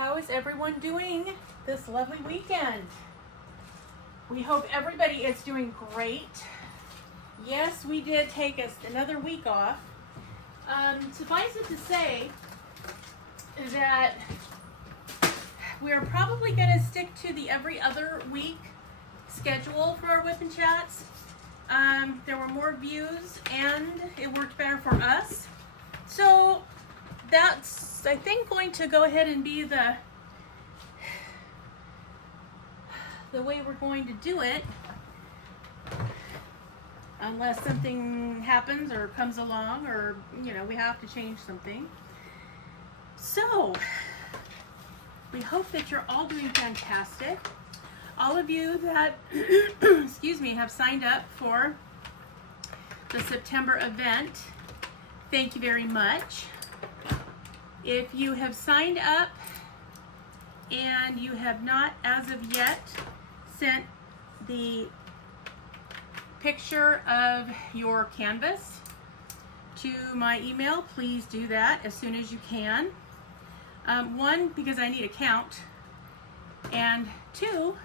How is everyone doing this lovely weekend? We hope everybody is doing great. Yes, we did take us another week off. Suffice it to say that we're probably going to stick to the every other week schedule for our WIP N Chats. There were more views and it worked better for us. So that's, I think, going to go ahead and be the way we're going to do it, unless something happens or comes along, or we have to change something. So we hope that you're all doing fantastic. All of you that excuse me, have signed up for the September event, thank you very much. If you have signed up and you have not as of yet sent the picture of your canvas to my email, please do that as soon as you can. One, because I need a count, and two,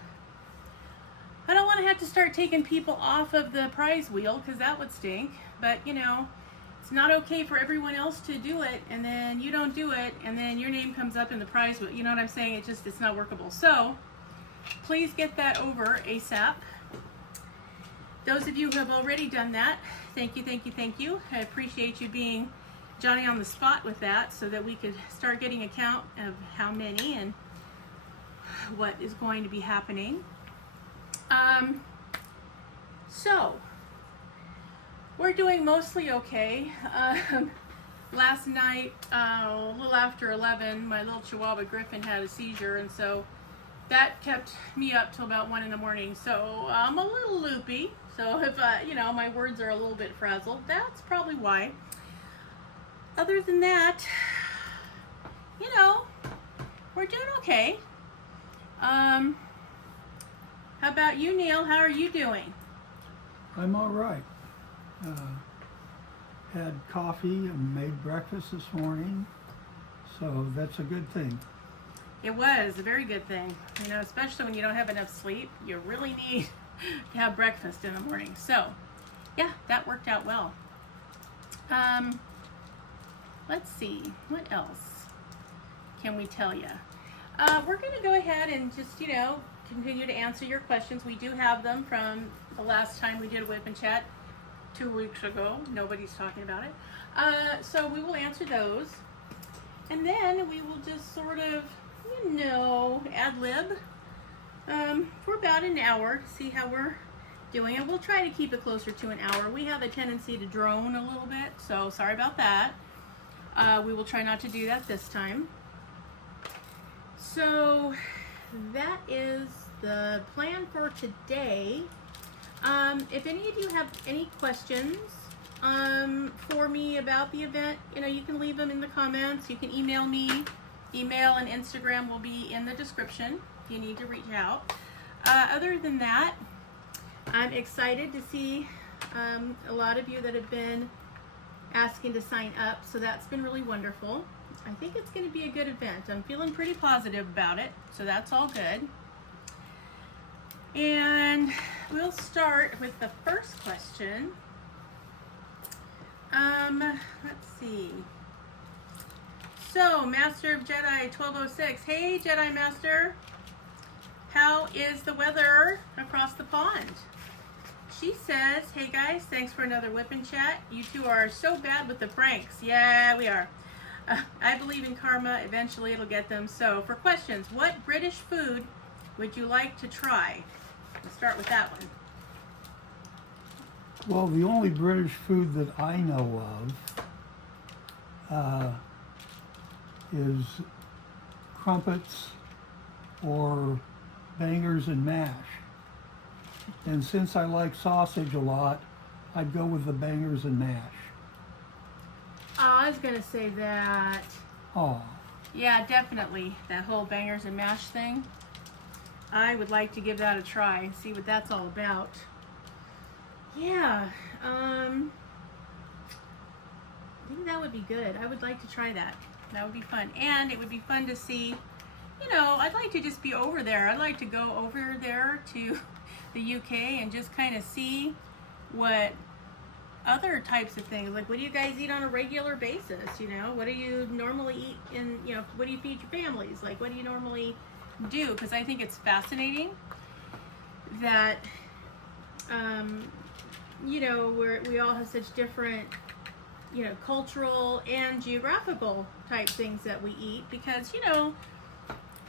I don't want to have to start taking people off of the prize wheel, because that would stink. But it's not okay for everyone else to do it and then you don't do it and then your name comes up in the prize wheel. You know what I'm saying? It's not workable. So please get that over ASAP. Those of you who have already done that, thank you, thank you, thank you. I appreciate you being Johnny on the spot with that, so that we could start getting a count of how many and what is going to be happening. So we're doing mostly okay. Last night, a little after 11, my little Chihuahua Griffin had a seizure, and so that kept me up till about 1 in the morning. So I'm a little loopy. So if my words are a little bit frazzled, that's probably why. Other than that, we're doing okay. How about you, Neil? How are you doing? I'm all right. Had coffee and made breakfast this morning, so that's a good thing. It was a very good thing, especially when you don't have enough sleep. You really need to have breakfast in the morning. So, yeah, that worked out well. Let's see, what else can we tell you? We're going to go ahead and just, continue to answer your questions. We do have them from the last time we did a WIP N Chat 2 weeks ago. Nobody's talking about it. So we will answer those. And then we will just sort of, ad-lib for about an hour to see how we're doing it. We'll try to keep it closer to an hour. We have a tendency to drone a little bit, so sorry about that. We will try not to do that this time. So that is the plan for today. If any of you have any questions for me about the event, you can leave them in the comments. You can email me. Email and Instagram will be in the description if you need to reach out. Other than that, I'm excited to see a lot of you that have been asking to sign up, so that's been really wonderful. I think it's going to be a good event. I'm feeling pretty positive about it, so that's all good. And we'll start with the first question. Let's see. So, Master of Jedi 1206. Hey, Jedi Master. How is the weather across the pond? She says, hey guys, thanks for another WIP N Chat. You two are so bad with the pranks. Yeah, we are. I believe in karma. Eventually it'll get them. So, for questions, what British food would you like to try? Let's start with that one. Well, the only British food that I know of is crumpets or bangers and mash. And since I like sausage a lot, I'd go with the bangers and mash. I was going to say that. Oh. Yeah, definitely. That whole bangers and mash thing. I would like to give that a try, see what that's all about. Yeah, I think that would be good. I would like to try that. That would be fun. And it would be fun to see you know, I'd like to just be over there. I'd like to go over there to the UK and just kind of see what other types of things, like what do you guys eat on a regular basis, you know? What do you normally eat in, you know, what do you feed your families? Like, what do you normally do? Because I think it's fascinating that, you know, we all have such different, you know, cultural and geographical type things that we eat, because, you know,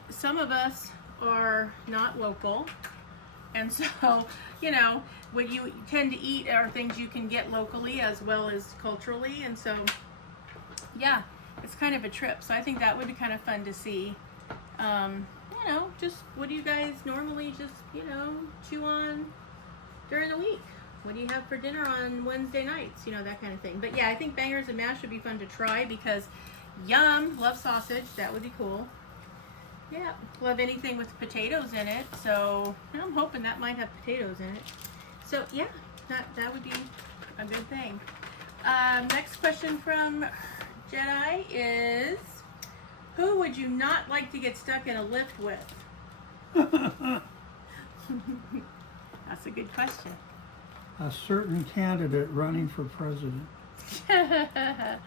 some of us are not local, and so, you know, what you tend to eat are things you can get locally as well as culturally, and so, yeah, it's kind of a trip. So I think that would be kind of fun to see. You know, just what do you guys normally just, you know, chew on during the week? What do you have for dinner on Wednesday nights? You know, that kind of thing. But yeah, I think bangers and mash would be fun to try because, yum, love sausage. That would be cool. Yeah, love anything with potatoes in it. So I'm hoping that might have potatoes in it. So yeah, that would be a good thing. Next question from Jedi is, who would you not like to get stuck in a lift with? That's a good question. A certain candidate running for president. I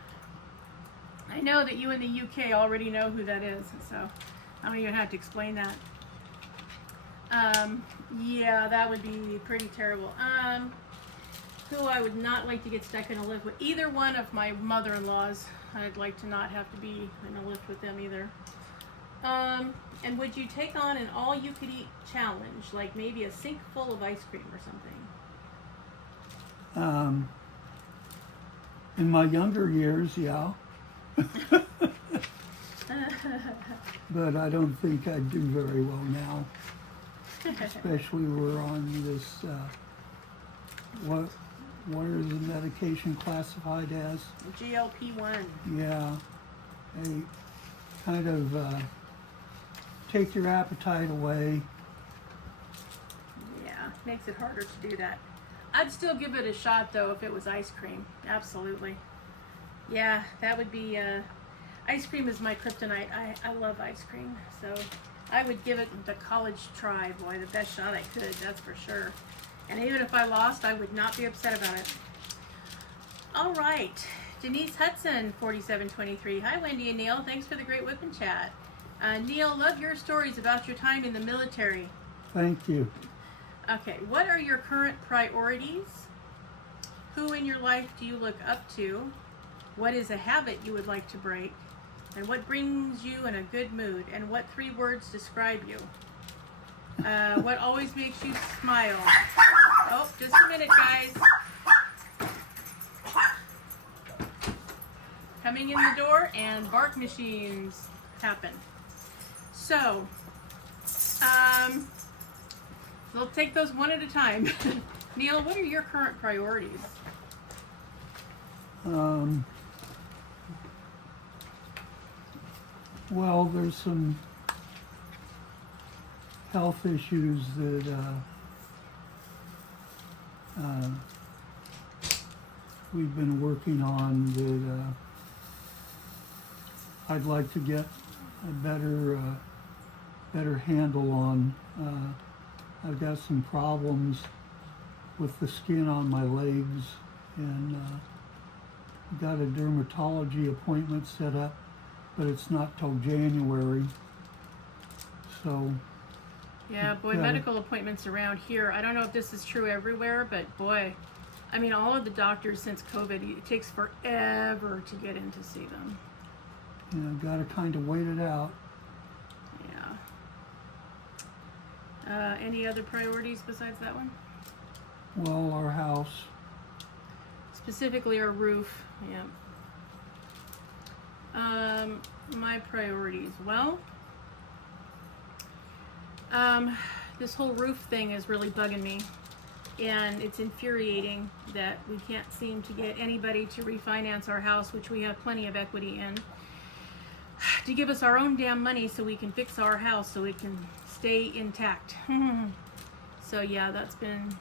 know that you in the UK already know who that is, so I don't even have to explain that. Yeah, that would be pretty terrible. Who I would not like to get stuck in a lift with. Either one of my mother-in-laws. I'd like to not have to be in a lift with them either. And would you take on an all-you-could-eat challenge, like maybe a sink full of ice cream or something? In my younger years, yeah. But I don't think I'd do very well now. Especially we're on this, what is the medication classified as? GLP-1. Yeah, they kind of take your appetite away. Yeah, makes it harder to do that. I'd still give it a shot though if it was ice cream. Absolutely. Yeah, that would be, ice cream is my kryptonite. I love ice cream, so I would give it the college try, boy, the best shot I could, that's for sure. And even if I lost, I would not be upset about it. All right, Denise Hudson, 4723. Hi, Wendy and Neil. Thanks for the great WIP N Chat. Neil, love your stories about your time in the military. Thank you. Okay, what are your current priorities? Who in your life do you look up to? What is a habit you would like to break? And what brings you in a good mood? And what 3 words describe you? What always makes you smile? Oh, just a minute, guys. Coming in the door and bark machines happen. So, we'll take those one at a time. Neil, what are your current priorities? Well, there's some health issues that we've been working on that I'd like to get a better handle on. I've got some problems with the skin on my legs, and got a dermatology appointment set up, but it's not till January. So yeah, boy, medical appointments around here. I don't know if this is true everywhere, but boy, I mean, all of the doctors since COVID, it takes forever to get in to see them. Got to kind of wait it out. Yeah. Any other priorities besides that one? Well, our house. Specifically our roof, yeah. My priorities, well, this whole roof thing is really bugging me, and it's infuriating that we can't seem to get anybody to refinance our house, which we have plenty of equity in, to give us our own damn money so we can fix our house so it can stay intact. So yeah, that's been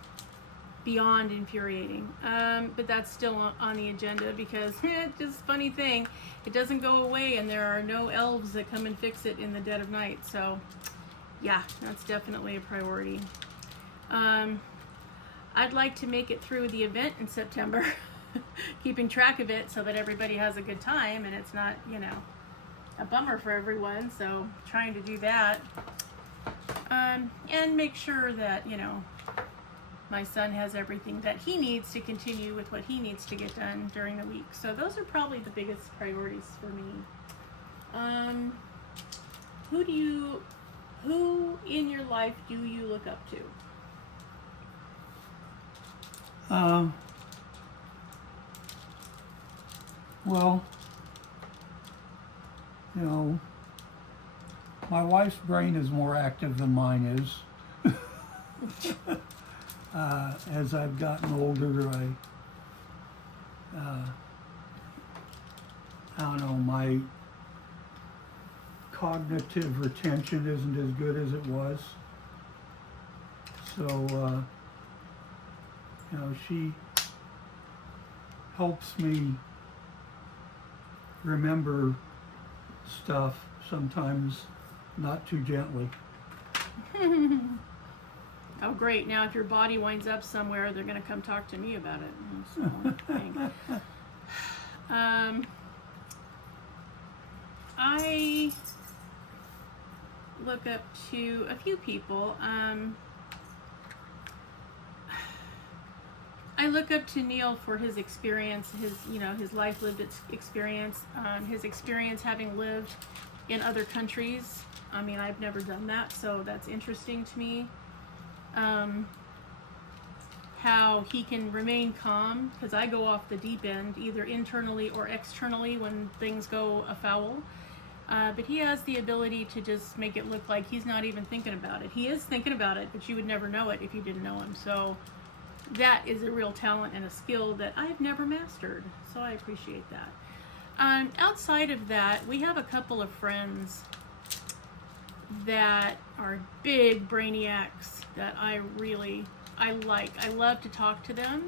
beyond infuriating. But that's still on the agenda because just funny thing, it doesn't go away, and there are no elves that come and fix it in the dead of night. So yeah, that's definitely a priority. I'd like to make it through the event in September, keeping track of it so that everybody has a good time and it's not, you know, a bummer for everyone. So trying to do that. And make sure that, you know, my son has everything that he needs to continue with what he needs to get done during the week. So those are probably the biggest priorities for me. Who in your life do you look up to? Well, you know, my wife's brain is more active than mine is. As I've gotten older, I don't know, my cognitive retention isn't as good as it was. So, you know, she helps me remember stuff, sometimes not too gently. Oh, great. Now, if your body winds up somewhere, they're going to come talk to me about it. So, I look up to a few people. I look up to Neil for his experience, his life lived experience, his experience having lived in other countries. I mean, I've never done that, so that's interesting to me. How he can remain calm, because I go off the deep end, either internally or externally when things go afoul. But he has the ability to just make it look like he's not even thinking about it. He is thinking about it, but you would never know it if you didn't know him. So that is a real talent and a skill that I've never mastered. So I appreciate that. Outside of that, we have a couple of friends that are big brainiacs that I like. I love to talk to them.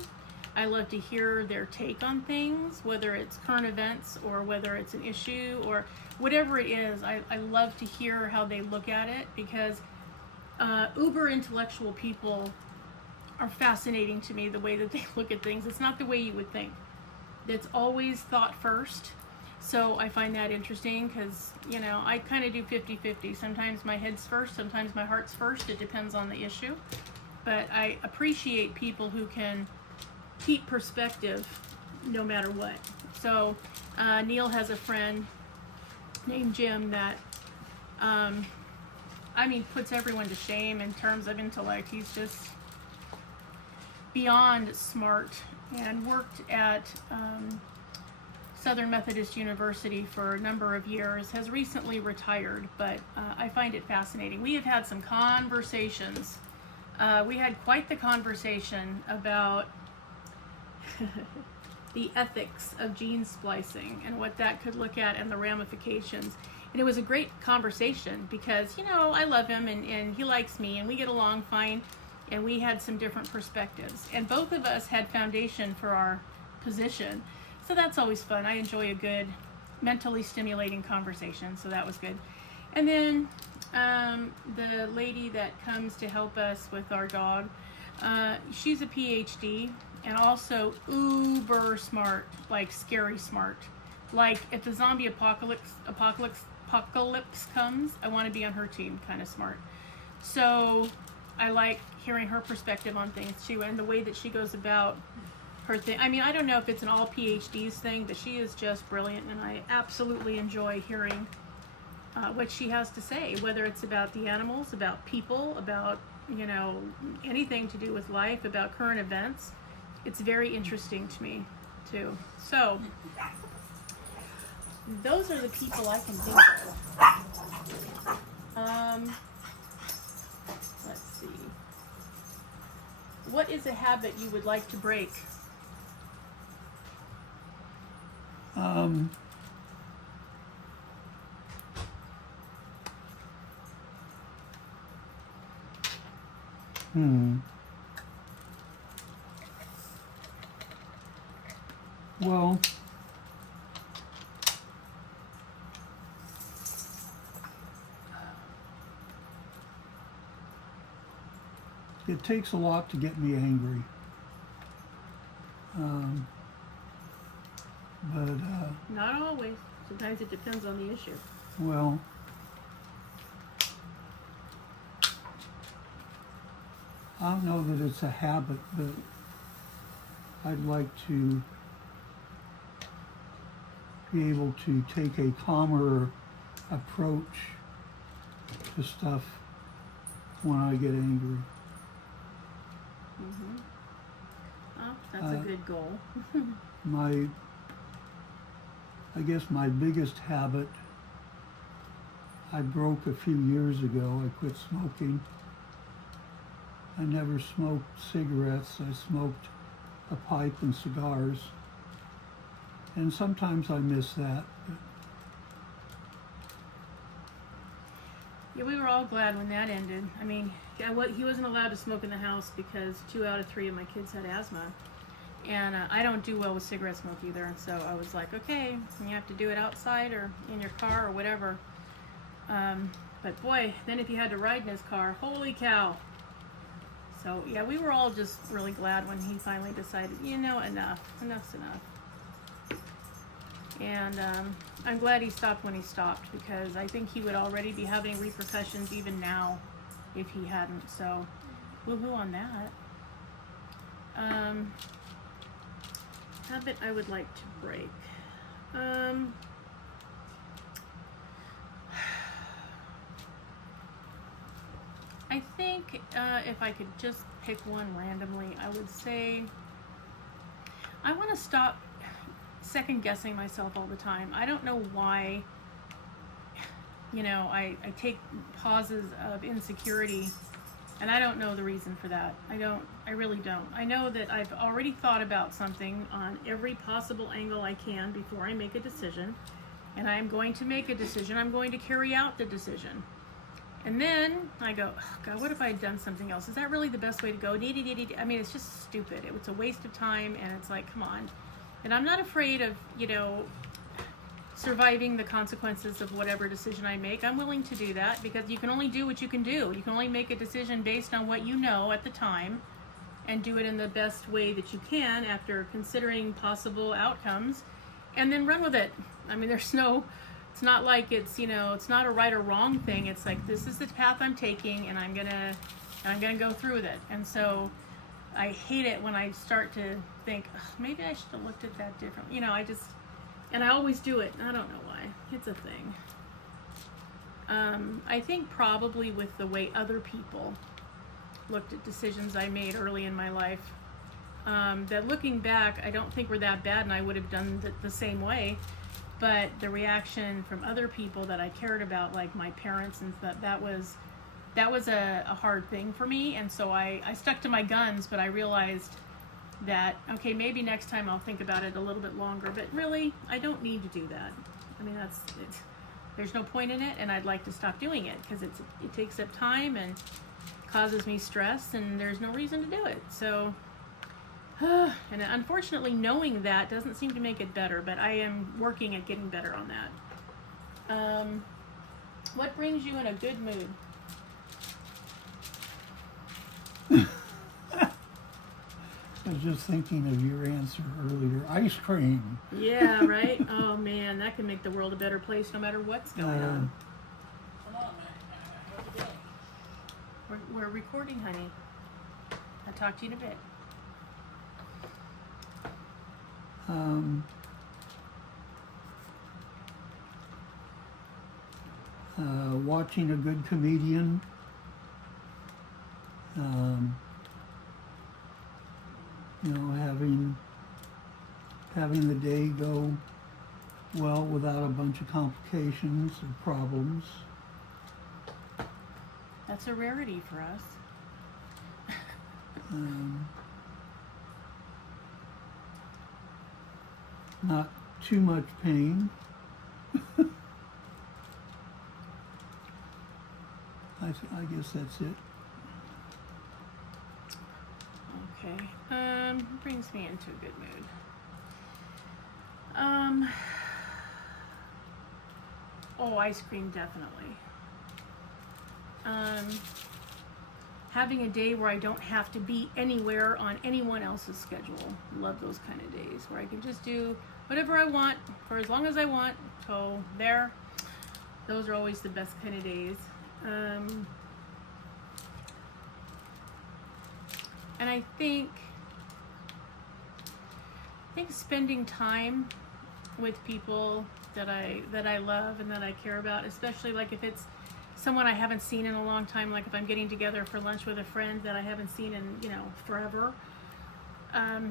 I love to hear their take on things, whether it's current events or whether it's an issue or whatever it is. I love to hear how they look at it, because uber intellectual people are fascinating to me, the way that they look at things. It's not the way you would think. It's always thought first. So I find that interesting because, you know, I kind of do 50-50. Sometimes my head's first, sometimes my heart's first. It depends on the issue. But I appreciate people who can keep perspective no matter what. So Neil has a friend named Jim that, puts everyone to shame in terms of intellect. He's just beyond smart, and worked at Southern Methodist University for a number of years, has recently retired, but I find it fascinating. We have had some conversations. We had quite the conversation about the ethics of gene splicing and what that could look at and the ramifications. And it was a great conversation because, you know, I love him and he likes me and we get along fine, and we had some different perspectives. And both of us had foundation for our position. So that's always fun. I enjoy a good mentally stimulating conversation, so that was good. And then the lady that comes to help us with our dog, she's a PhD and also uber smart, like scary smart. Like if the zombie apocalypse comes, I want to be on her team, kind of smart. So I like hearing her perspective on things too, and the way that she goes about her thing. I mean, I don't know if it's an all PhDs thing, but she is just brilliant, and I absolutely enjoy hearing what she has to say, whether it's about the animals, about people, about, you know, anything to do with life, about current events. It's very interesting to me too. So those are the people I can think of. Let's see. What is a habit you would like to break? Well, it takes a lot to get me angry. But, Not always. Sometimes it depends on the issue. well, I don't know that it's a habit, but I'd like to be able to take a calmer approach to stuff when I get angry. Oh, that's a good goal. I guess my biggest habit I broke a few years ago. I quit smoking. I never smoked cigarettes. I smoked a pipe and cigars. And sometimes I miss that. Yeah, we were all glad when that ended. I mean, he wasn't allowed to smoke in the house because 2 out of 3 of my kids had asthma. And I don't do well with cigarette smoke either. And so I was like, okay, you have to do it outside or in your car or whatever. But boy, then if you had to ride in his car, holy cow. So yeah, we were all just really glad when he finally decided, you know, enough's enough. And I'm glad he stopped when he stopped, because I think he would already be having repercussions even now if he hadn't. So woohoo on that. Habit I would like to break. I think if I could just pick one randomly, I would say I want to stop second guessing myself all the time. I don't know why, you know, I take pauses of insecurity, and I don't know the reason for that. I really don't. I know that I've already thought about something on every possible angle I can before I make a decision, and I'm going to make a decision. I'm going to carry out the decision. And then I go, oh, God, what if I had done something else? Is that really the best way to go? I mean, it's just stupid. It's a waste of time, and it's like, come on. And I'm not afraid of, you know, surviving the consequences of whatever decision I make. I'm willing to do that, because you can only do what you can do. You can only make a decision based on what you know at the time, and do it in the best way that you can after considering possible outcomes, and then run with it. I mean, it's not like it's, you know, it's not a right or wrong thing. It's like, this is the path I'm taking, and I'm gonna go through with it. And so I hate it when I start to think, maybe I should have looked at that differently. You know, and I always do it. I don't know why. It's a thing. I think probably with the way other people looked at decisions I made early in my life, that looking back, I don't think were that bad, and I would have done the same way. But the reaction from other people that I cared about, like my parents, and that was a hard thing for me. And so I stuck to my guns, but I realized that, okay, maybe next time I'll think about it a little bit longer. But really, I don't need to do that. I mean, there's no point in it, and I'd like to stop doing it, because it takes up time and causes me stress, and there's no reason to do it. So. And unfortunately, knowing that doesn't seem to make it better, but I am working at getting better on that. What brings you in a good mood? I was just thinking of your answer earlier. Ice cream. Yeah, right? Oh, man, that can make the world a better place no matter what's going on. Come on, man. We're recording, honey. I'll talk to you in a bit. Watching a good comedian, you know, having the day go well without a bunch of complications or problems. That's a rarity for us. Not too much pain. I guess that's it. Okay. Brings me into a good mood. Oh, ice cream, definitely. Having a day where I don't have to be anywhere on anyone else's schedule. Love those kind of days where I can just do whatever I want for as long as I want. So there, those are always the best kind of days. And I think spending time with people that I love and that I care about, especially like if it's someone I haven't seen in a long time, like if I'm getting together for lunch with a friend that I haven't seen in, forever,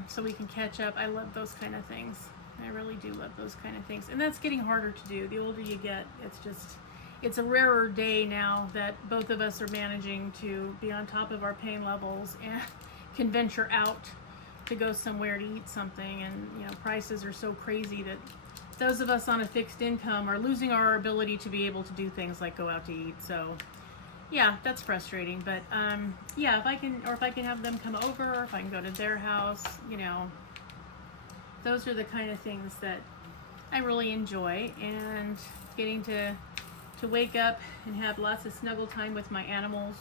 so we can catch up. I love those kind of things. I really do love those kind of things. And that's getting harder to do. The older you get, it's a rarer day now that both of us are managing to be on top of our pain levels and can venture out to go somewhere to eat something. And, prices are so crazy that those of us on a fixed income are losing our ability to be able to do things like go out to eat. So yeah, that's frustrating. But if I can have them come over, or if I can go to their house, those are the kind of things that I really enjoy. And getting to wake up and have lots of snuggle time with my animals,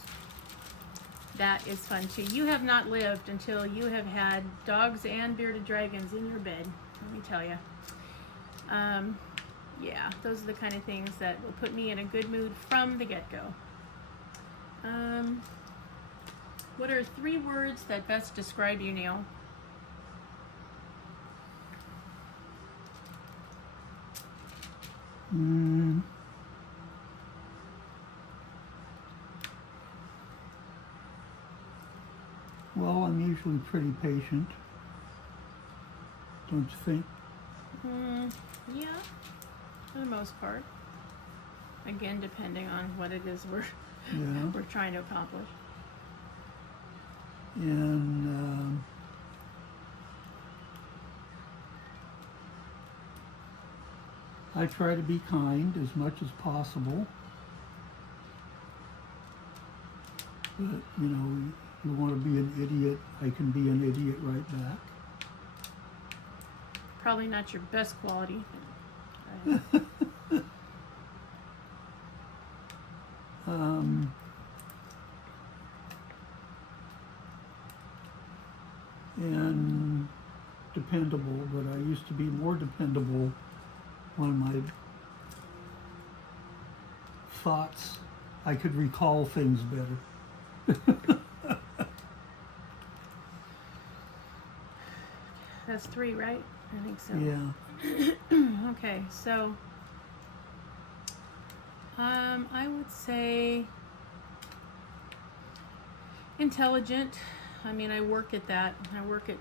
that is fun too. You have not lived until you have had dogs and bearded dragons in your bed, let me tell you. Those are the kind of things that will put me in a good mood from the get-go. What are 3 words that best describe you, Neil? Well, I'm usually pretty patient. Don't you think? Yeah, for the most part. Again, depending on what it is we're trying to accomplish. And I try to be kind as much as possible. But, you want to be an idiot, I can be an idiot right back. Probably not your best quality. And dependable, but I used to be more dependable when my thoughts, I could recall things better. That's 3, right? I think so. Yeah. Okay, so I would say intelligent. I mean, I work at that. I work at,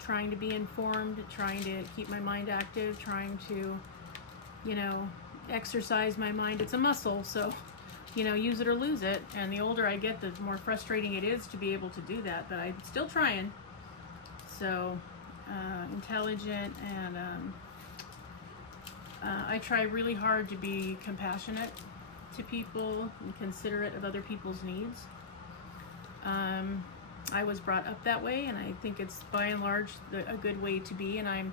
trying to be informed, trying to keep my mind active, trying to, exercise my mind. It's a muscle, so, use it or lose it. And the older I get, the more frustrating it is to be able to do that, but I'm still trying. So, intelligent, and I try really hard to be compassionate to people and considerate of other people's needs. I was brought up that way, and I think it's by and large a good way to be, and I'm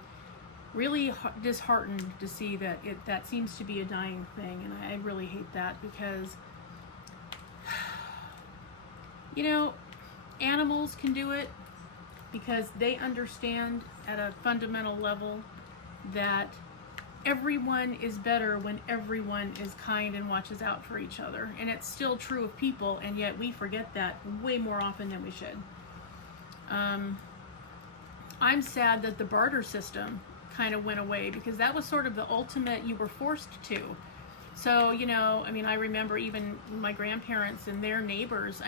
really disheartened to see that that seems to be a dying thing, and I really hate that because animals can do it because they understand at a fundamental level that everyone is better when everyone is kind and watches out for each other. And it's still true of people, and yet we forget that way more often than we should. I'm sad that the barter system kind of went away because that was sort of the ultimate, you were forced to. So, I remember even my grandparents and their neighbors.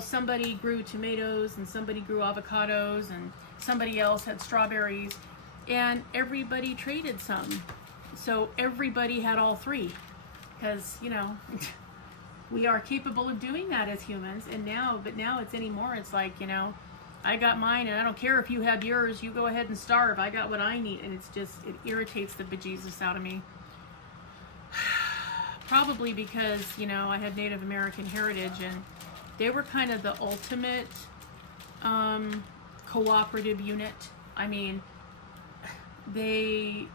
Somebody grew tomatoes and somebody grew avocados and somebody else had strawberries, and everybody traded some. So everybody had all 3 because, we are capable of doing that as humans. And now it's anymore. It's like, I got mine and I don't care if you have yours, you go ahead and starve. I got what I need. And it irritates the bejesus out of me. Probably because, I had Native American heritage, and they were kind of the ultimate cooperative unit. they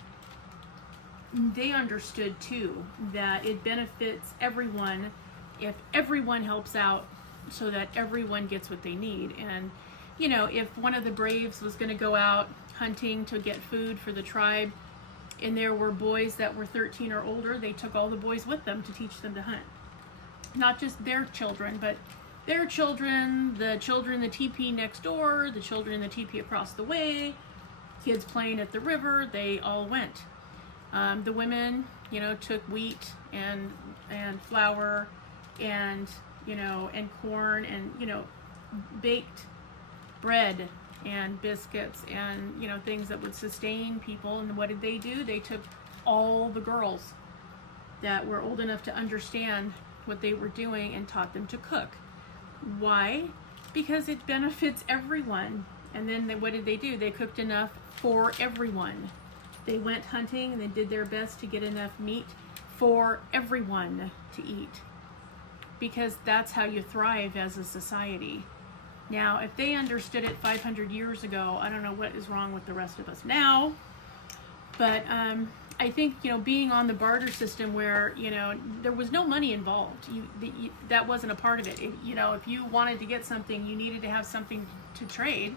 understood too that it benefits everyone if everyone helps out so that everyone gets what they need. And you know, if one of the braves was going to go out hunting to get food for the tribe and there were boys that were 13 or older, they took all the boys with them to teach them to hunt. Not just their children, but their children, the teepee next door, the children in the teepee across the way, kids playing at the river, they all went. The women, you know, took wheat and flour and, you know, and corn and, you know, baked bread and biscuits and, you know, things that would sustain people. And what did they do? They took all the girls that were old enough to understand what they were doing and taught them to cook. Why? Because it benefits everyone. And then what did they do? They cooked enough for everyone. They went hunting and they did their best to get enough meat for everyone to eat. Because that's how you thrive as a society. Now, if they understood it 500 years ago, I don't know what is wrong with the rest of us now. But I think, you know, being on the barter system where, you know, there was no money involved. That wasn't a part of it. You know, if you wanted to get something, you needed to have something to trade.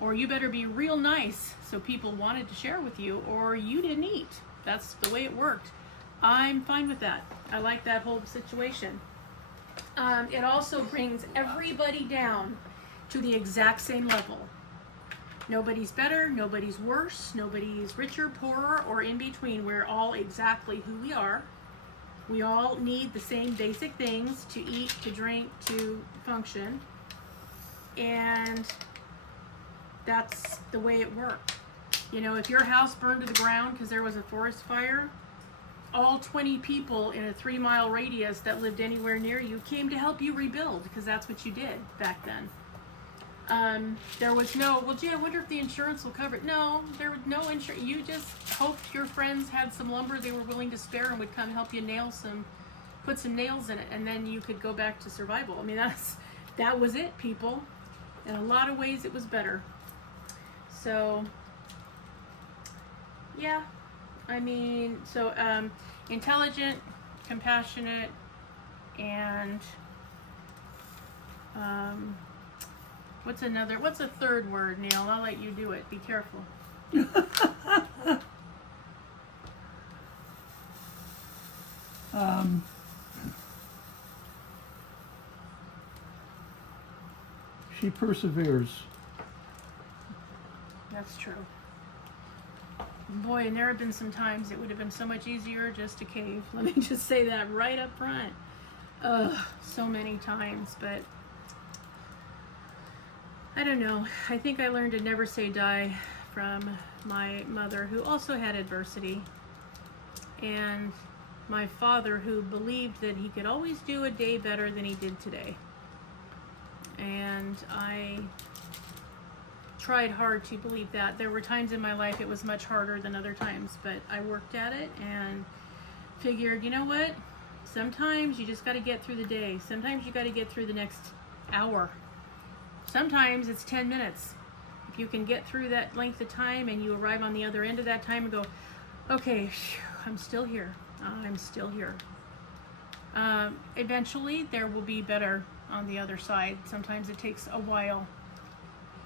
Or you better be real nice so people wanted to share with you, or you didn't eat. That's the way it worked. I'm fine with that. I like that whole situation. It also brings everybody down to the exact same level. Nobody's better, nobody's worse, nobody's richer, poorer, or in between. We're all exactly who we are. We all need the same basic things to eat, to drink, to function. And that's the way it worked. You know, if your house burned to the ground because there was a forest fire, all 20 people in a 3-mile radius that lived anywhere near you came to help you rebuild, because that's what you did back then. There was no, well, gee, I wonder if the insurance will cover it. No, there was no insurance. You just hoped your friends had some lumber they were willing to spare and would come help you put some nails in it, and then you could go back to survival. I mean, that was it, people. In a lot of ways, it was better. So, yeah, I mean, so intelligent, compassionate, and what's a third word, Neil? I'll let you do it. Be careful. She perseveres. That's true. Boy, and there have been some times it would have been so much easier just to cave. Let me just say that right up front. So many times, but I don't know. I think I learned to never say die from my mother, who also had adversity, and my father, who believed that he could always do a day better than he did today. And I tried hard to believe that. There were times in my life it was much harder than other times, but I worked at it and figured, you know what? Sometimes you just got to get through the day. Sometimes you got to get through the next hour. Sometimes it's 10 minutes. If you can get through that length of time and you arrive on the other end of that time and go, okay, I'm still here. I'm still here. Eventually there will be better on the other side. Sometimes it takes a while.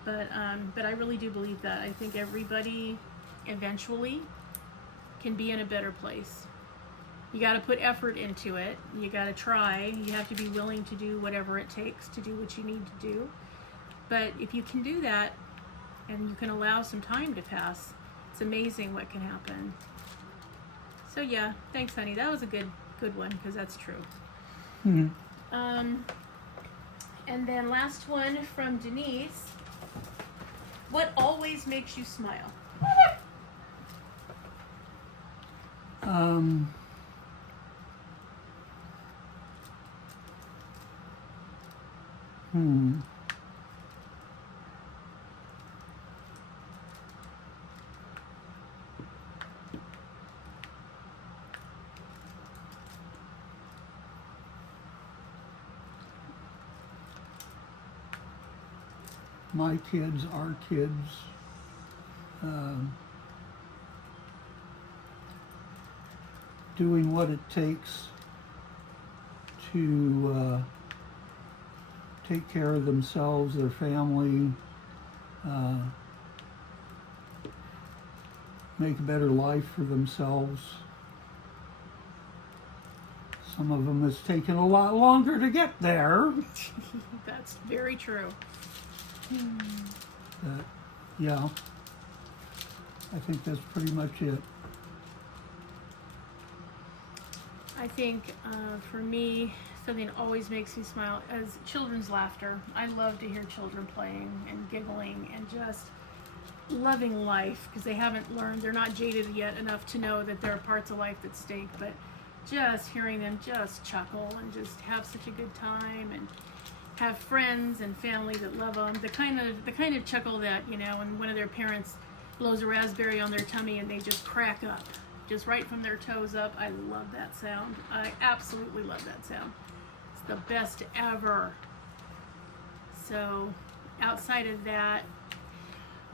But I really do believe that. I think everybody eventually can be in a better place. You got to put effort into it. You got to try. You have to be willing to do whatever it takes to do what you need to do. But if you can do that and you can allow some time to pass, it's amazing what can happen. So yeah, thanks, honey. That was a good one, because that's true. Mm-hmm. And then last one from Denise. What always makes you smile? My kids, our kids, doing what it takes to take care of themselves, their family, make a better life for themselves. Some of them it's taken a lot longer to get there. That's very true. But, yeah, I think that's pretty much it. I think for me, something that always makes me smile is children's laughter. I love to hear children playing and giggling and just loving life because they haven't learned, they're not jaded yet enough to know that there are parts of life that stink, but just hearing them just chuckle and just have such a good time and have friends and family that love them. The kind of chuckle that, you know, when one of their parents blows a raspberry on their tummy and they just crack up, just right from their toes up. I love that sound. I absolutely love that sound. It's the best ever. So outside of that,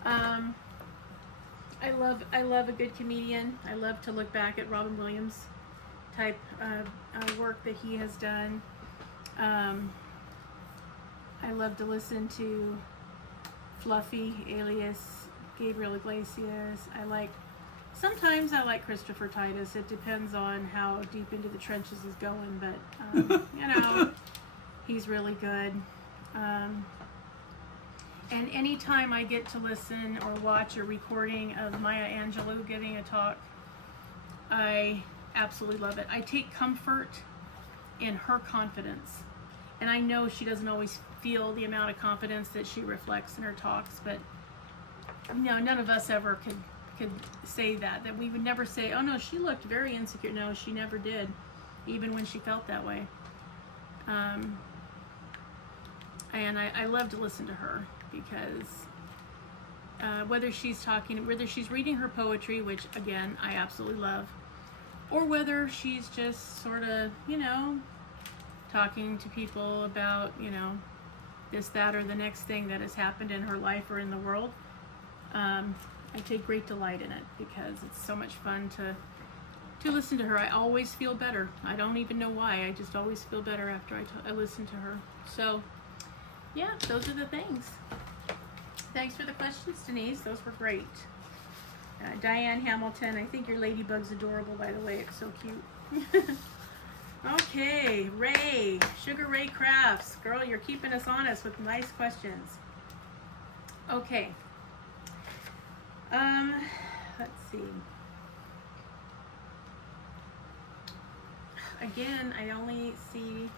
I love a good comedian. I love to look back at Robin Williams type work that he has done. I love to listen to Fluffy, alias Gabriel Iglesias. Sometimes I like Christopher Titus. It depends on how deep into the trenches he's going, but you know, he's really good. And anytime I get to listen or watch a recording of Maya Angelou giving a talk, I absolutely love it. I take comfort in her confidence. And I know she doesn't always feel the amount of confidence that she reflects in her talks, but you know, none of us ever could say that we would never say, oh no, she looked very insecure. No, she never did, even when she felt that way. And I love to listen to her because whether she's reading her poetry, which again, I absolutely love, or whether she's just sort of, you know, talking to people about, you know, this, that, or the next thing that has happened in her life or in the world. I take great delight in it because it's so much fun to listen to her. I always feel better. I don't even know why. I just always feel better after I listen to her. So, yeah, those are the things. Thanks for the questions, Denise. Those were great. Diane Hamilton, I think your ladybug's adorable, by the way. It's so cute. Okay, Ray, Sugar Ray Crafts. Girl, you're keeping us honest with nice questions. Okay. Let's see. Again, I only see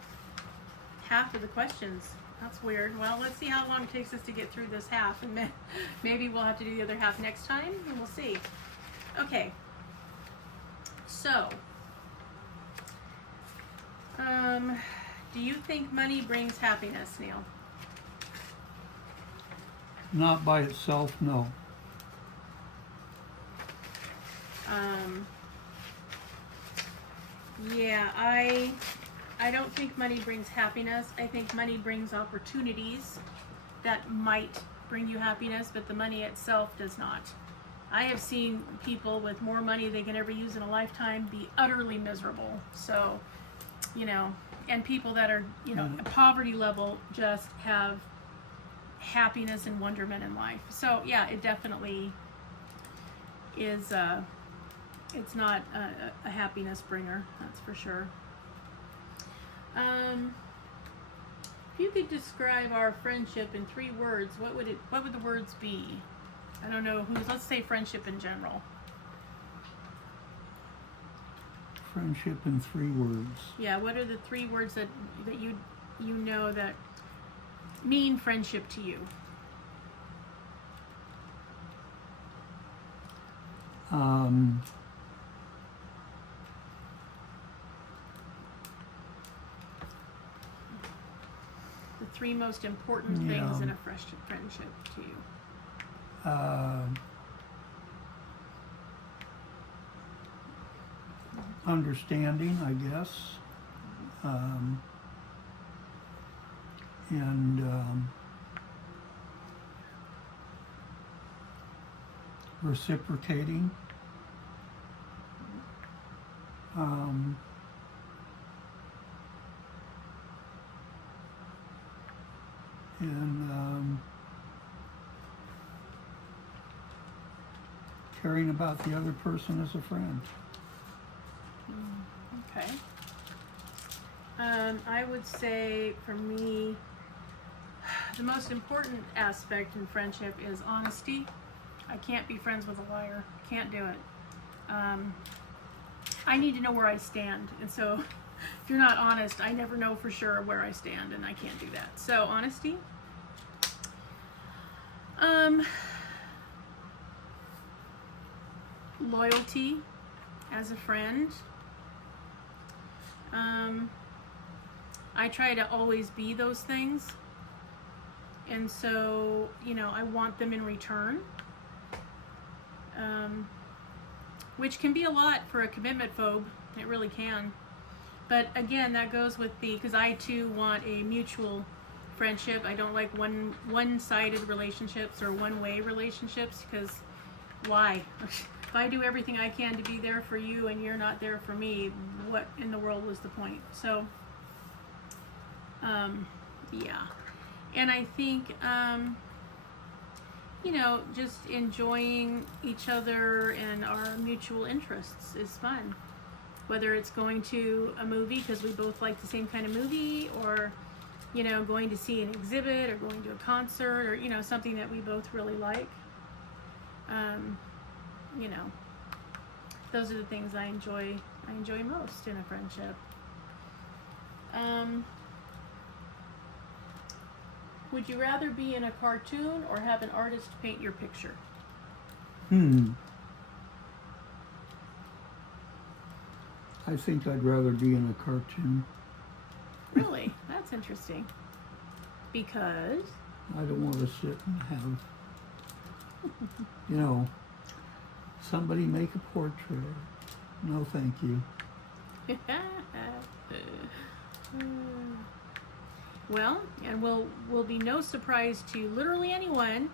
half of the questions. That's weird. Well, let's see how long it takes us to get through this half, and then maybe we'll have to do the other half next time, and we'll see. Okay. So, do you think money brings happiness, Neil? Not by itself, no. Yeah, I don't think money brings happiness. I think money brings opportunities that might bring you happiness, but the money itself does not. I have seen people with more money they can ever use in a lifetime be utterly miserable. So, you know, and people that are, you know, poverty level just have happiness and wonderment in life. So, yeah, it definitely is, it's not a happiness bringer, that's for sure. If you could describe our friendship in 3 words, what would the words be? I don't know let's say friendship in general. Friendship in 3 words. Yeah, what are the 3 words that you know that mean friendship to you? The 3 most important things in a friendship to you. Understanding, I guess, and reciprocating, Um, and caring about the other person as a friend. Okay. I would say for me, the most important aspect in friendship is honesty. I can't be friends with a liar. Can't do it. I need to know where I stand. And so if you're not honest, I never know for sure where I stand, and I can't do that. So honesty. Loyalty as a friend. I try to always be those things. And so, you know, I want them in return. Which can be a lot for a commitment phobe. It really can. But again, that goes with because I too want a mutual friendship. I don't like one-sided relationships or one-way relationships, because why? If I do everything I can to be there for you and you're not there for me, what in the world was the point? So, yeah. And I think, you know, just enjoying each other and our mutual interests is fun. Whether it's going to a movie because we both like the same kind of movie, or, you know, going to see an exhibit, or going to a concert, or, you know, something that we both really like. You know, those are the things I enjoy most in a friendship. Would you rather be in a cartoon or have an artist paint your picture? I think I'd rather be in a cartoon. Really? That's interesting. Because? I don't want to sit and have, you know, somebody make a portrait. No, thank you. Well, and will be no surprise to literally anyone.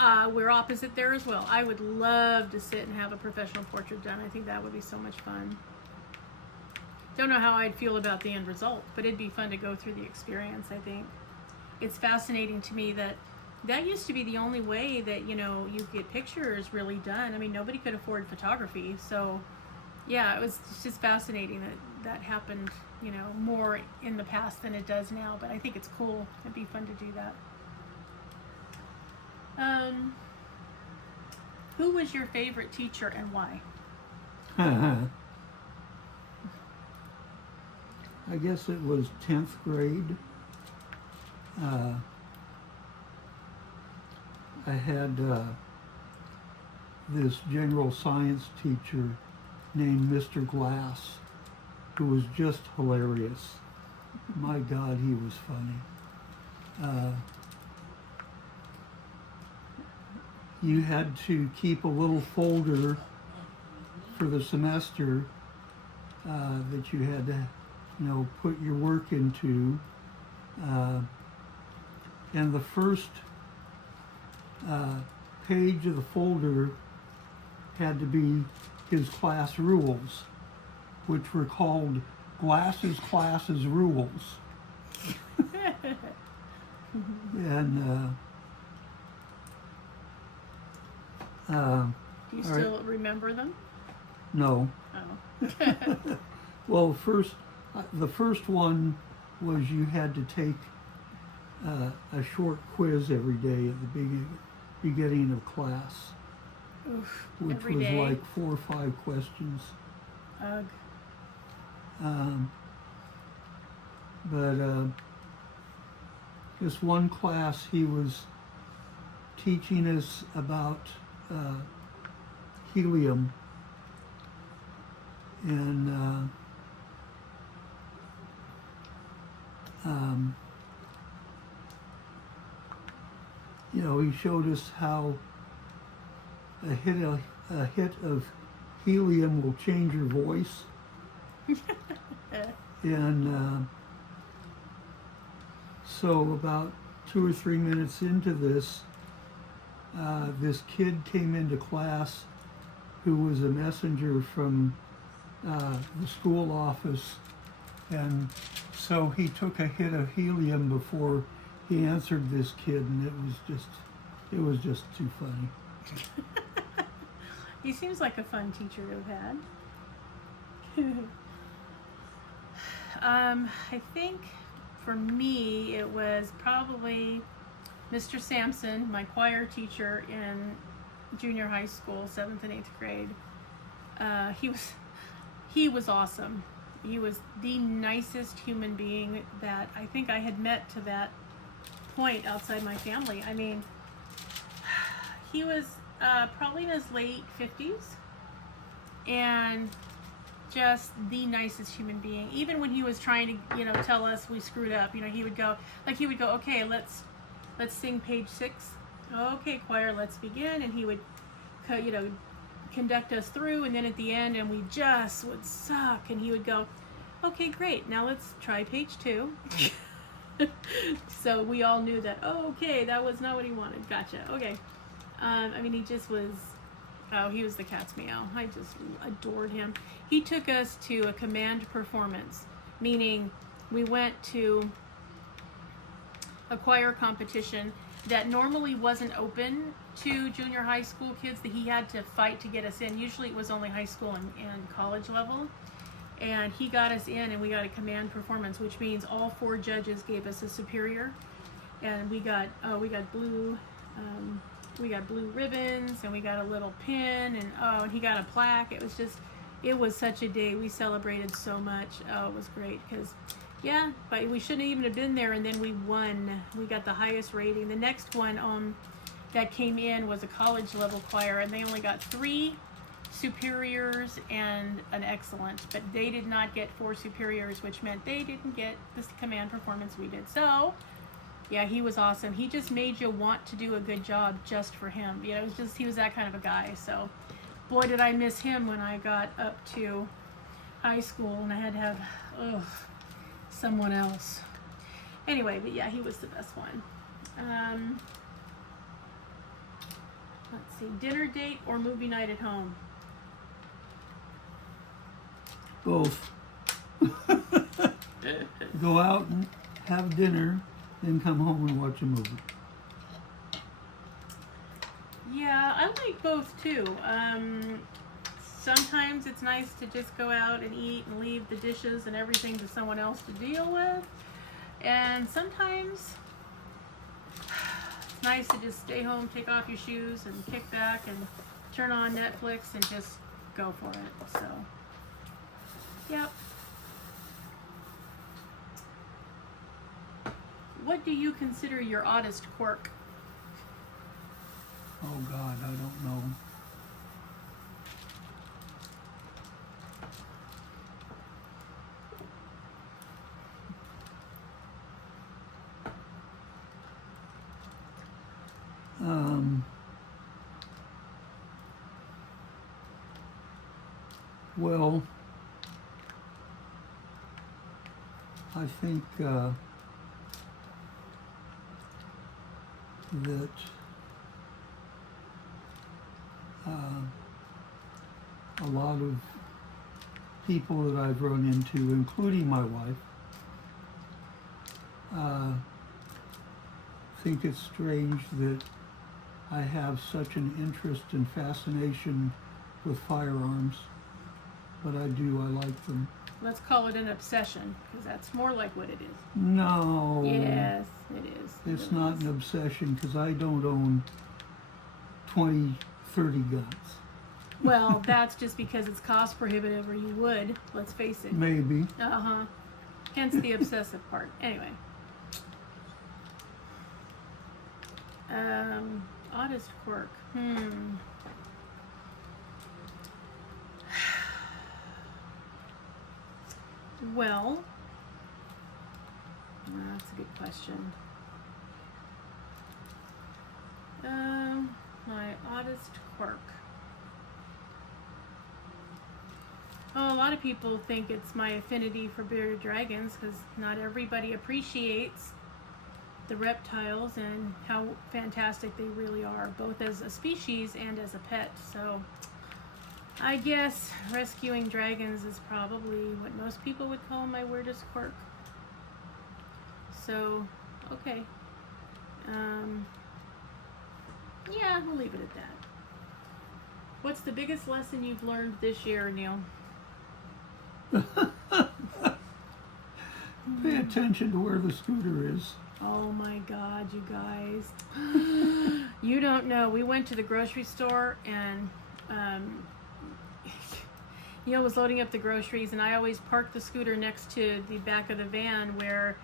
We're opposite there as well. I would love to sit and have a professional portrait done. I think that would be so much fun. Don't know how I'd feel about the end result, but it'd be fun to go through the experience, I think. It's fascinating to me that used to be the only way that, you know, you get pictures really done. I mean, nobody could afford photography. So, yeah, it's just fascinating that happened, you know, more in the past than it does now. But I think it's cool. It'd be fun to do that. Who was your favorite teacher and why? I guess it was 10th grade. I had this general science teacher named Mr. Glass, who was just hilarious. My God, he was funny. You had to keep a little folder for the semester that you had to, you know, put your work into. And the first page of the folder had to be his class rules, which were called Glass's Classes Rules. And Do you still remember them? no. Oh. Well, the first one was you had to take a short quiz every day at the beginning of class, Oof, which every was day. like 4 or 5 questions. Ugh. But this one class, he was teaching us about helium, and you know, he showed us how a hit of helium will change your voice. And so about 2 or 3 minutes into this, this kid came into class who was a messenger from the school office, and so he took a hit of helium before he answered this kid, and it was just too funny. He seems like a fun teacher to have had. I think for me it was probably Mr. Sampson, my choir teacher in junior high school, 7th and 8th grade. He was awesome. He was the nicest human being that I think I had met to that point outside my family. I mean, he was probably in his late 50s and just the nicest human being. Even when he was trying to, tell us we screwed up, he would go, okay, let's sing page 6. Okay, choir, let's begin. And he would, conduct us through, and then at the end, and we just would suck, and he would go, okay, great, now let's try page 2. So we all knew that, okay, that was not what he wanted. Gotcha. Okay. He just was, he was the cat's meow. I just adored him. He took us to a command performance, meaning we went to a choir competition that normally wasn't open to junior high school kids, that he had to fight to get us in. Usually it was only high school and college level. And he got us in, and we got a command performance, which means all 4 judges gave us a superior, and we got blue ribbons, and we got a little pin, and he got a plaque. It was such a day. We celebrated so much. Oh, it was great, because but we shouldn't even have been there, and then we won. We got the highest rating. The next one that came in was a college level choir, and they only got 3 superiors and an excellent, but they did not get 4 superiors, which meant they didn't get this command performance we did. So he was awesome. He just made you want to do a good job just for him. It was just, he was that kind of a guy. So boy, did I miss him when I got up to high school and I had to have someone else. Anyway, but he was the best one. Let's see, dinner date or movie night at home? Both. Go out and have dinner, then come home and watch a movie. Yeah, I like both too. Sometimes it's nice to just go out and eat and leave the dishes and everything to someone else to deal with. And sometimes it's nice to just stay home, take off your shoes, and kick back and turn on Netflix and just go for it. So, yep. What do you consider your oddest quirk? Oh God, I don't know. Well, I think that a lot of people that I've run into, including my wife, think it's strange that I have such an interest and fascination with firearms, but I do, I like them. Let's call it an obsession, because that's more like what it is. No. Yes, it is. It's not an obsession, because I don't own 20, 30 guns. Well, that's just because it's cost prohibitive, or you would, let's face it. Maybe. Uh-huh. Hence the obsessive part. Anyway. Oddest quirk. Well, that's a good question. My oddest quirk. Oh, a lot of people think it's my affinity for bearded dragons, because not everybody appreciates the reptiles and how fantastic they really are, both as a species and as a pet. So I guess rescuing dragons is probably what most people would call my weirdest quirk. So, okay. Yeah, we'll leave it at that. What's the biggest lesson you've learned this year, Neil? Pay attention to where the scooter is. Oh my God, you guys. You don't know. We went to the grocery store and Neil was loading up the groceries, and I always park the scooter next to the back of the van where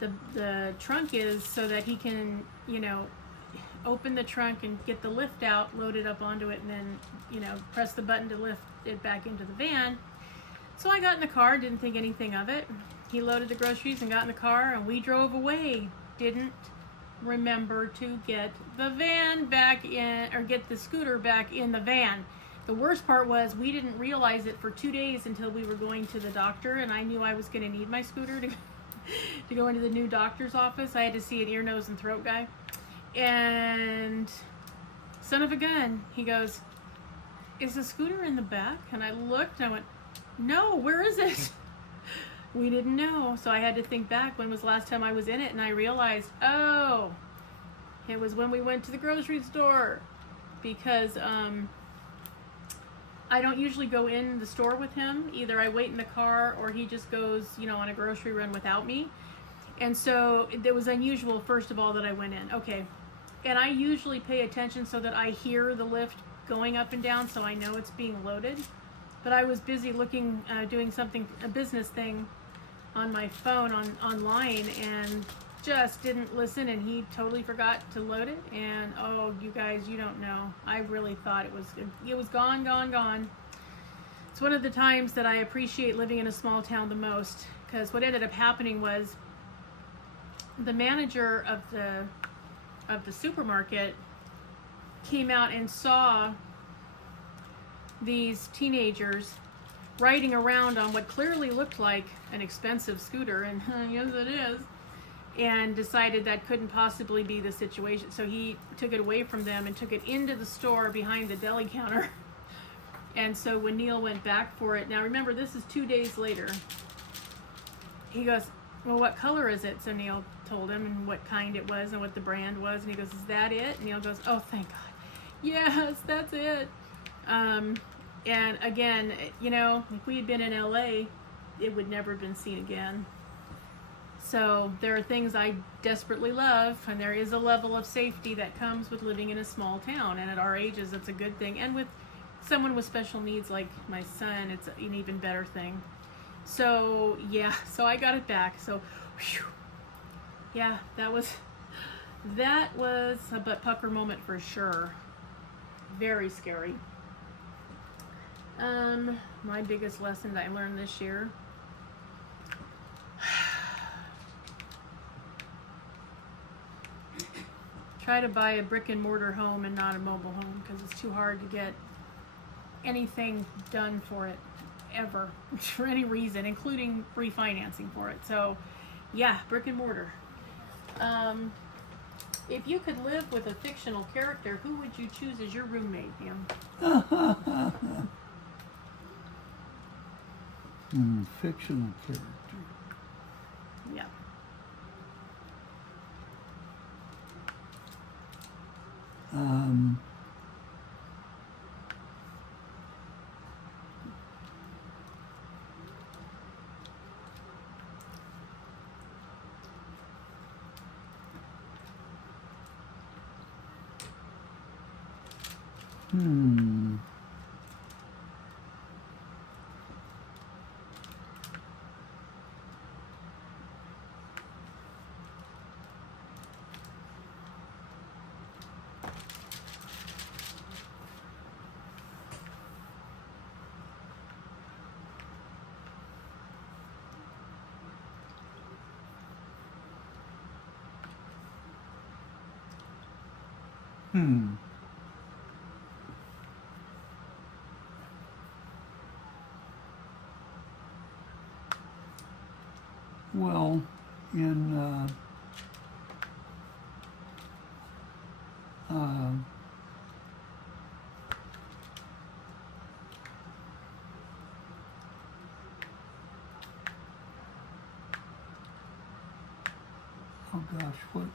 the trunk is so that he can, you know, open the trunk and get the lift out, load it up onto it, and then, you know, press the button to lift it back into the van. So I got in the car, didn't think anything of it. He loaded the groceries and got in the car, and we drove away. Didn't remember to get the van back in, or get the scooter back in the van. The worst part was we didn't realize it for 2 days until we were going to the doctor, and I knew I was going to need my scooter to go into the new doctor's office. I had to see an ear, nose, and throat guy. And son of a gun, he goes, "Is the scooter in the back?" And I looked and I went, "No, where is it?" We didn't know, so I had to think back, when was the last time I was in it, and I realized, oh, it was when we went to the grocery store, because I don't usually go in the store with him. Either I wait in the car or he just goes, you know, on a grocery run without me. And so it was unusual, first of all, that I went in. Okay. And I usually pay attention so that I hear the lift going up and down, so I know it's being loaded. But I was busy looking, doing something, a business thing on my phone online, and just didn't listen, and he totally forgot to load it. And oh, you guys, you don't know. I really thought it was gone, gone, gone. It's one of the times that I appreciate living in a small town the most, because what ended up happening was the manager of the supermarket came out and saw these teenagers riding around on what clearly looked like an expensive scooter, and yes it is, and decided that couldn't possibly be the situation. So he took it away from them and took it into the store behind the deli counter. And so when Neil went back for it, now remember, this is 2 days later, he goes, "Well, what color is it?" So Neil told him and what kind it was and what the brand was, and he goes, "Is that it?" And Neil goes, "Oh, thank God. Yes, that's it." And again, you know, if we had been in LA, it would never have been seen again. So there are things I desperately love, and there is a level of safety that comes with living in a small town, and at our ages, it's a good thing. And with someone with special needs like my son, it's an even better thing. So yeah, so I got it back. So whew, yeah, that was a butt pucker moment for sure. Very scary. My biggest lesson that I learned this year, try to buy a brick and mortar home and not a mobile home, because it's too hard to get anything done for it ever, for any reason, including refinancing for it. So yeah, brick and mortar. If you could live with a fictional character, who would you choose as your roommate, Pam? Fictional character. Yeah. Well, in oh gosh, what?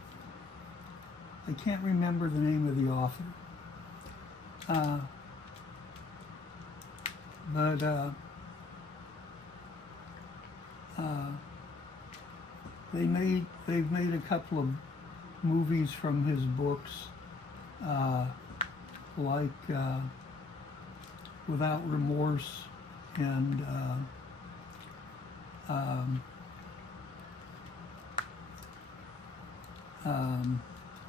I can't remember the name of the author. But they've made a couple of movies from his books, like Without Remorse and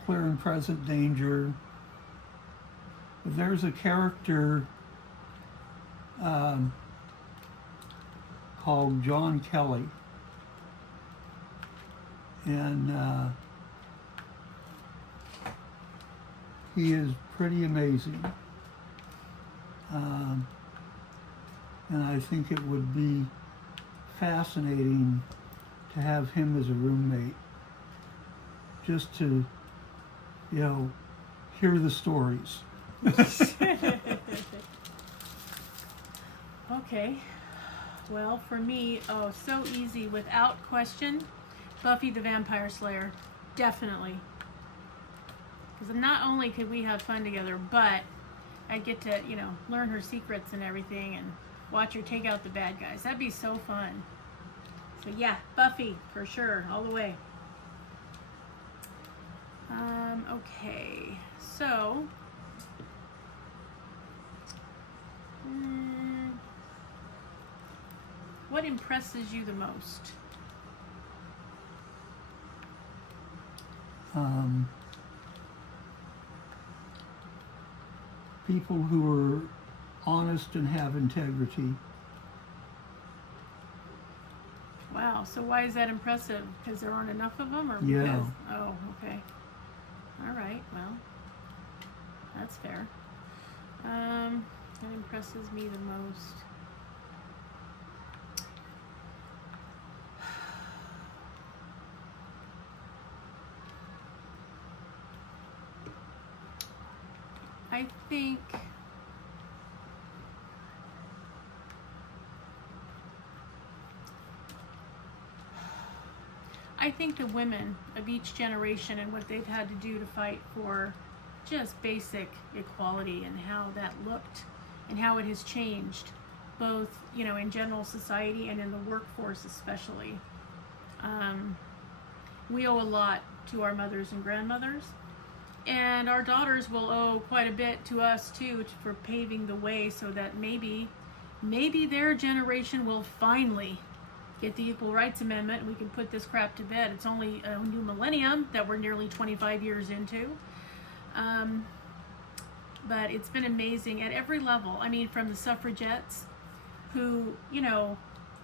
Clear and Present Danger. There's a character called John Kelly, and he is pretty amazing. And I think it would be fascinating to have him as a roommate, just to, you know, hear the stories. Okay. Well, for me, oh, so easy, without question, Buffy the Vampire Slayer. Definitely. Because not only could we have fun together, but I get to, you know, learn her secrets and everything and watch her take out the bad guys. That'd be so fun. So yeah, Buffy, for sure, all the way. Okay, so... what impresses you the most? People who are honest and have integrity. Wow, so why is that impressive? Because there aren't enough of them, or Yeah. because? Oh, okay. All right, well, that's fair. That impresses me the most. I think the women of each generation and what they've had to do to fight for just basic equality and how that looked and how it has changed, both, you know, in general society and in the workforce especially. We owe a lot to our mothers and grandmothers, and our daughters will owe quite a bit to us too for paving the way so that maybe their generation will finally get the Equal Rights Amendment and we can put this crap to bed. It's only a new millennium that we're nearly 25 years into. But it's been amazing at every level. I mean, from the suffragettes who, you know,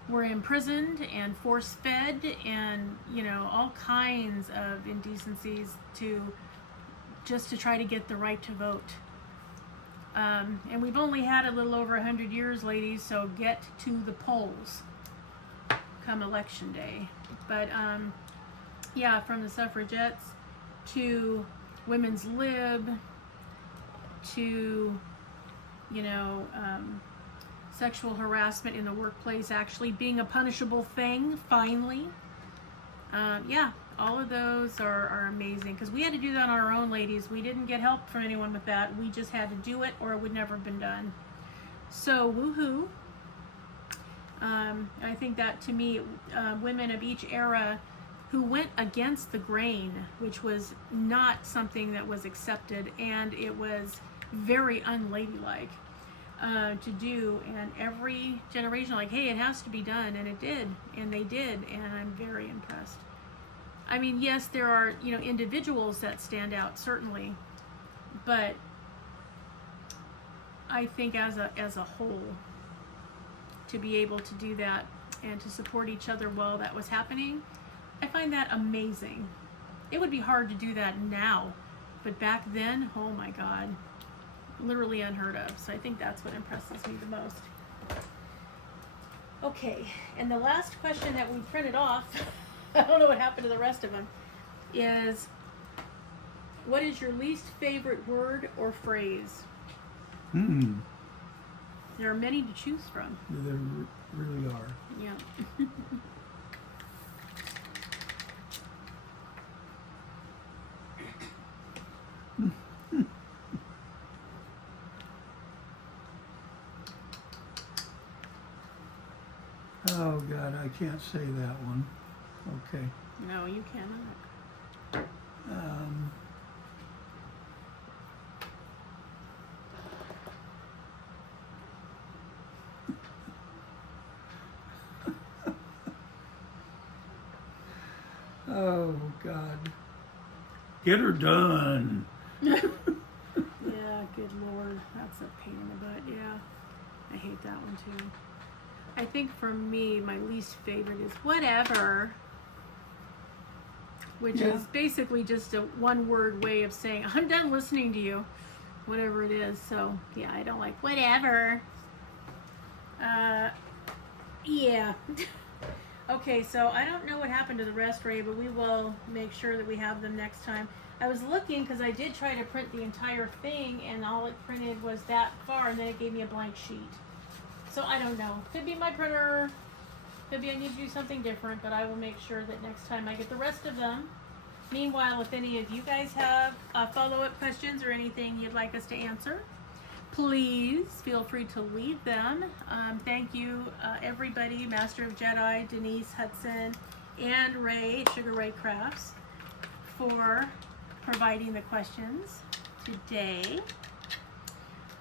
were imprisoned and force-fed and, you know, all kinds of indecencies to try to get the right to vote. And we've only had a little over 100 years, ladies, so get to the polls come election day. But yeah, from the suffragettes to women's lib to, you know, sexual harassment in the workplace actually being a punishable thing, finally. Yeah, all of those are amazing, because we had to do that on our own, ladies. We didn't get help from anyone with that. We just had to do it, or it would never have been done. So, woohoo. I think that, to me, women of each era who went against the grain, which was not something that was accepted, and it was very unladylike to do, and every generation, like, hey, it has to be done, and it did, and they did, and I'm very impressed. I mean, yes, there are, you know, individuals that stand out, certainly, but I think as a whole, to be able to do that and to support each other while that was happening, I find that amazing. It would be hard to do that now, but back then, oh my God, literally unheard of. So I think that's what impresses me the most. Okay, and the last question that we printed off, I don't know what happened to the rest of them, is what is your least favorite word or phrase? There are many to choose from. There really are. Yeah. I can't say that one. Okay. No, you cannot. Um, oh, God. Get her done. Yeah, good Lord. That's a pain in the butt. Yeah. I hate that one too. I think for me, my least favorite is whatever, which Yeah. is basically just a one-word way of saying, I'm done listening to you, whatever it is. So, yeah, I don't like whatever. Yeah. Okay, so I don't know what happened to the rest, Ray, but we will make sure that we have them next time. I was looking because I did try to print the entire thing, and all it printed was that far, and then it gave me a blank sheet. So I don't know. Could be my printer. Could be I need to do something different, but I will make sure that next time I get the rest of them. Meanwhile, if any of you guys have follow-up questions or anything you'd like us to answer, please feel free to leave them. Thank you, everybody, Master of Jedi, Denise Hudson, and Ray, Sugar Ray Crafts, for providing the questions today.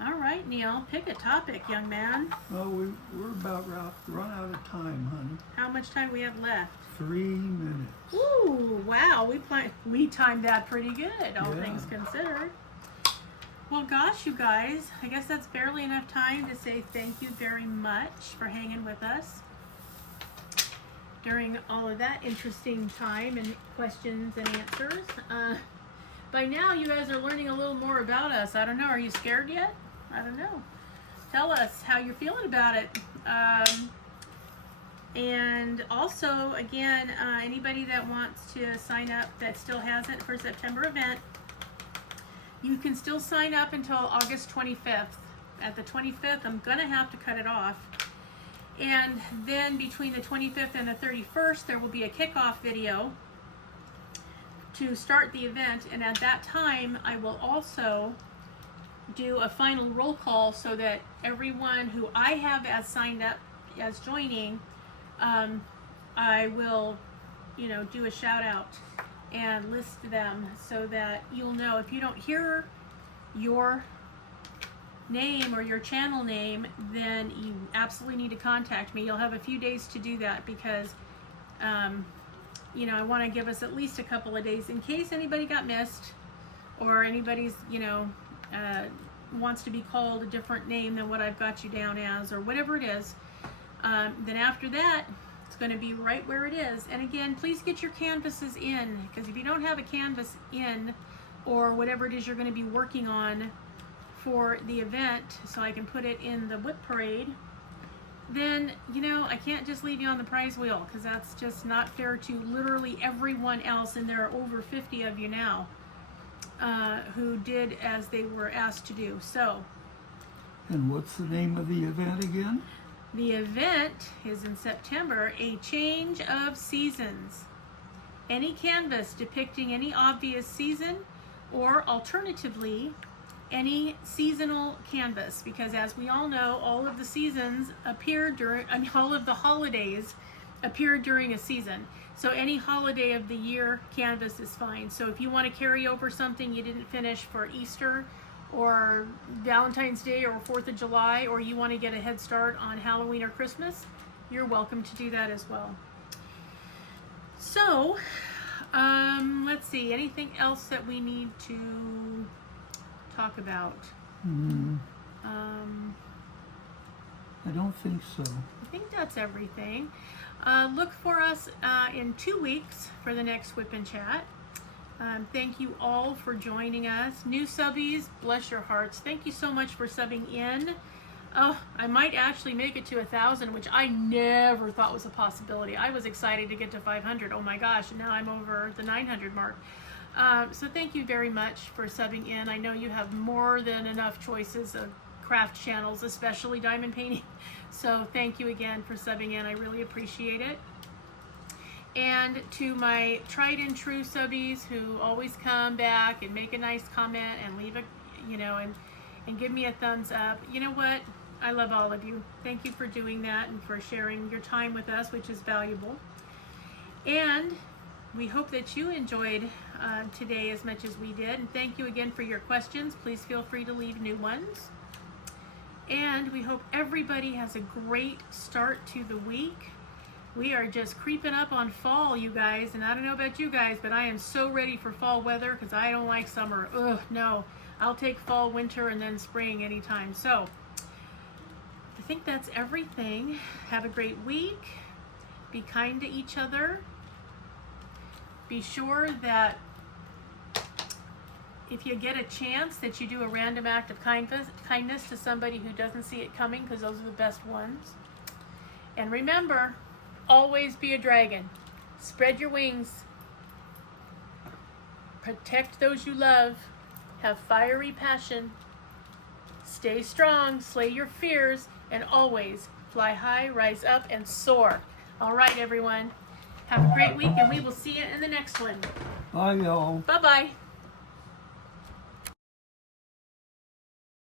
All right, Neil, pick a topic, young man. Well, we're about run out of time, honey. How much time do we have left? 3 minutes. Ooh, wow, we timed that pretty good, all Yeah. things considered. Well, gosh, you guys, I guess that's barely enough time to say thank you very much for hanging with us during all of that interesting time and questions and answers. By now, you guys are learning a little more about us. I don't know, are you scared yet? I don't know. Tell us how you're feeling about it. And also, again, anybody that wants to sign up that still hasn't for September event, you can still sign up until August 25th. At the 25th, I'm gonna have to cut it off. And then between the 25th and the 31st, there will be a kickoff video to start the event. And at that time, I will also do a final roll call so that everyone who I have as signed up as joining, I will, do a shout out and list them so that you'll know. If you don't hear your name or your channel name, then you absolutely need to contact me. You'll have a few days to do that because, I want to give us at least a couple of days in case anybody got missed or anybody's, wants to be called a different name than what I've got you down as or whatever it is. Then after that, it's going to be right where it is. And again, please get your canvases in, because if you don't have a canvas in or whatever it is you're going to be working on for the event, so I can put it in the WIP parade, then, I can't just leave you on the prize wheel, because that's just not fair to literally everyone else, and there are over 50 of you now who did as they were asked to do. So, And what's the name of the event again? the event is in September, A Change of Seasons. Any canvas depicting any obvious season, or alternatively, any seasonal canvas, because as we all know, all of the seasons appear during, all of the holidays appear during a season. So any holiday of the year canvas is fine. So if you want to carry over something you didn't finish for Easter, or Valentine's Day, or 4th of July, or you want to get a head start on Halloween or Christmas, you're welcome to do that as well. So, let's see, anything else that we need to talk about? I don't think so. I think that's everything. Look for us in 2 weeks for the next WIP N Chat. Thank you all for joining us. New subbies, bless your hearts. Thank you so much for subbing in. Oh, I might actually make it to 1,000, which I never thought was a possibility. I was excited to get to 500. Oh my gosh, and now I'm over the 900 mark. So thank you very much for subbing in. I know you have more than enough choices of craft channels, especially diamond painting. So thank you again for subbing in. I really appreciate it. And to my tried and true subbies who always come back and make a nice comment and leave a, and give me a thumbs up. You know what? I love all of you. Thank you for doing that and for sharing your time with us, which is valuable. And we hope that you enjoyed today as much as we did. And thank you again for your questions. Please feel free to leave new ones. And we hope everybody has a great start to the week. We are just creeping up on fall, you guys. And I don't know about you guys, but I am so ready for fall weather because I don't like summer. Ugh, no. I'll take fall, winter, and then spring anytime. So I think that's everything. Have a great week. Be kind to each other. Be sure that if you get a chance that you do a random act of kindness to somebody who doesn't see it coming, because those are the best ones. And remember, always be a dragon. Spread your wings. Protect those you love. Have fiery passion. Stay strong, slay your fears, and always fly high, rise up, and soar. All right, everyone. Have a great week, and we will see you in the next one. Bye, y'all. Bye-bye.